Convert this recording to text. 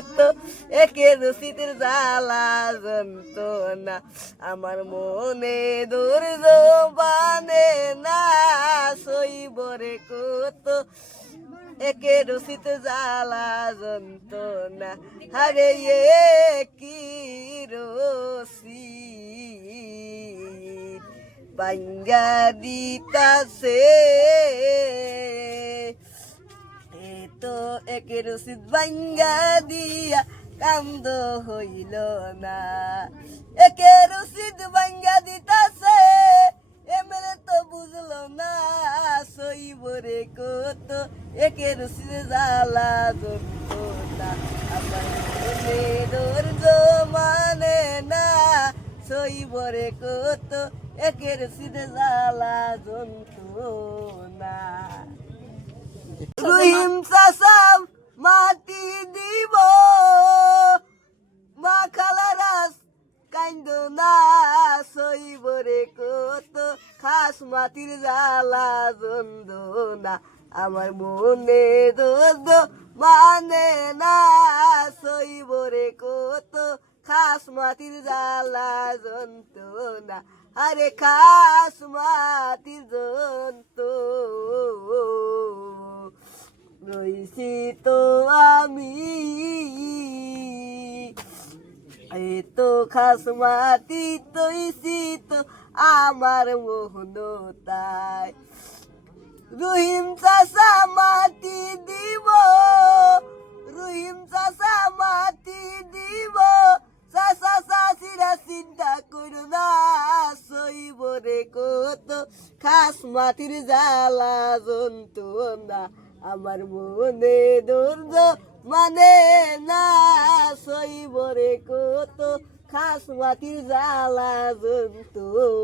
কত একের শীতের জ্বালা যন্ত্রণা আমার মনে ধৈর্য বানে না সইবরে কত একের শীতের জ্বালা যন্ত্রণা হারে কি রসি বাঙ্গা দিতাছে তো একের শীত বাঙ্গা দিয়া কান্দ হইল না একের শীত বাঙ্গা দিতাছে এমনে তো বুঝলো না সইবরে কত একের শীত জ্বালা যন্ত্রণা আমার মনে ধৈর্য মানে না সইবরে কত একের শীত জ্বালা যন্ত্রণা রহিম চাচা মাটি দিব মা খালারাস কান্দ না সইবরে কত খাস মাটির জ্বালা যন্ত্রণা আমার মনে ধৈর্য মানে না সইবরে কত খাস মাটির জ্বালা যন্ত্রণা আরে খাস মাটির যন্ত্রণা রইছি তো আমি এই তো খাস মাটি তৈছি তো আমার মোহনতাই রহিম চাচা মাটি দিব রহিম চাচা মাটি দিব চাচা চাচিরা চিন্তা করো না সইবরে কত খাস মাটির জ্বালা যন্ত্রণা আমার মনে ধৈর্য মানে না সইবরে কত খাস মাটির জ্বালা যন্ত্রণা